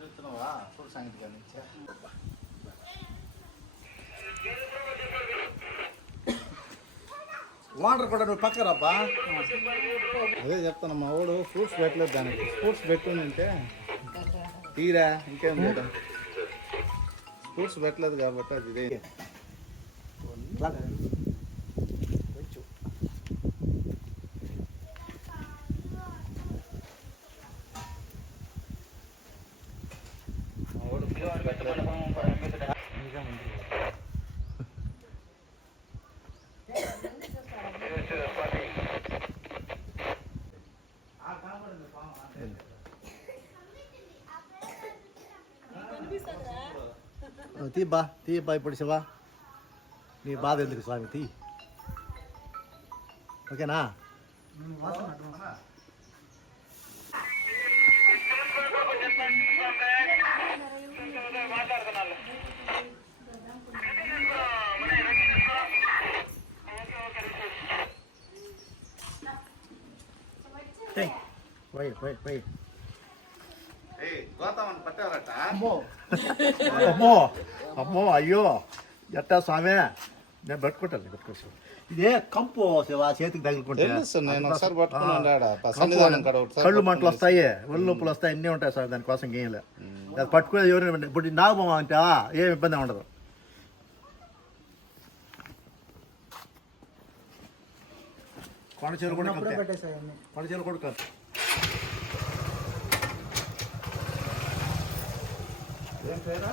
చూస్తున్నావా చూడు సంగతి నుంచి వాటర్ కూడా నువ్వు పక్క రాబ్బా. అదే చెప్తాను మా వాడు ఫ్రూట్స్ పెట్టలేదు దానికి. ఫ్రూట్స్ పెట్టుంటే తీరా ఇంకేం లేదా ఫ్రూట్స్ పెట్టలేదు కాబట్టి అది ఇదే. తీయబ్బా ఇప్పుడు శివ, నీ బాధ ఎందుకు స్వామి, తీ. ఓకేనా? పట్టారట. అమ్మో అమ్మో అయ్యో ఎట్టా స్వామి, నేను పెట్టుకుంటాను. ఇదే కంపు శివ, చేతికి తగులుకుంటే కళ్ళు మంటలు వస్తాయి, ఒళ్ళు నొప్పులు వస్తాయి, అన్నీ ఉంటాయి సార్. దానికోసం ఏం లేదు, అది పట్టుకునేది ఎవరైనా. ఇప్పుడు నాగబొమ్మ అంటే ఏం ఇబ్బంది ఉండదు. కొండ చీర కూడా కొండ చీర కూడా కాదు. ఏం పేరా?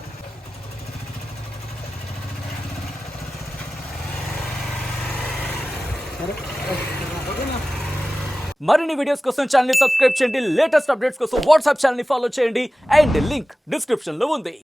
మరిన్ని వీడియోస్ కోసం ఛానల్ ని సబ్స్క్రైబ్ చేయండి. లేటెస్ట్ అప్డేట్స్ కోసం వాట్సాప్ ఛానల్ ని ఫాలో చేయండి. అండ్ లింక్ డిస్క్రిప్షన్ లో ఉంది.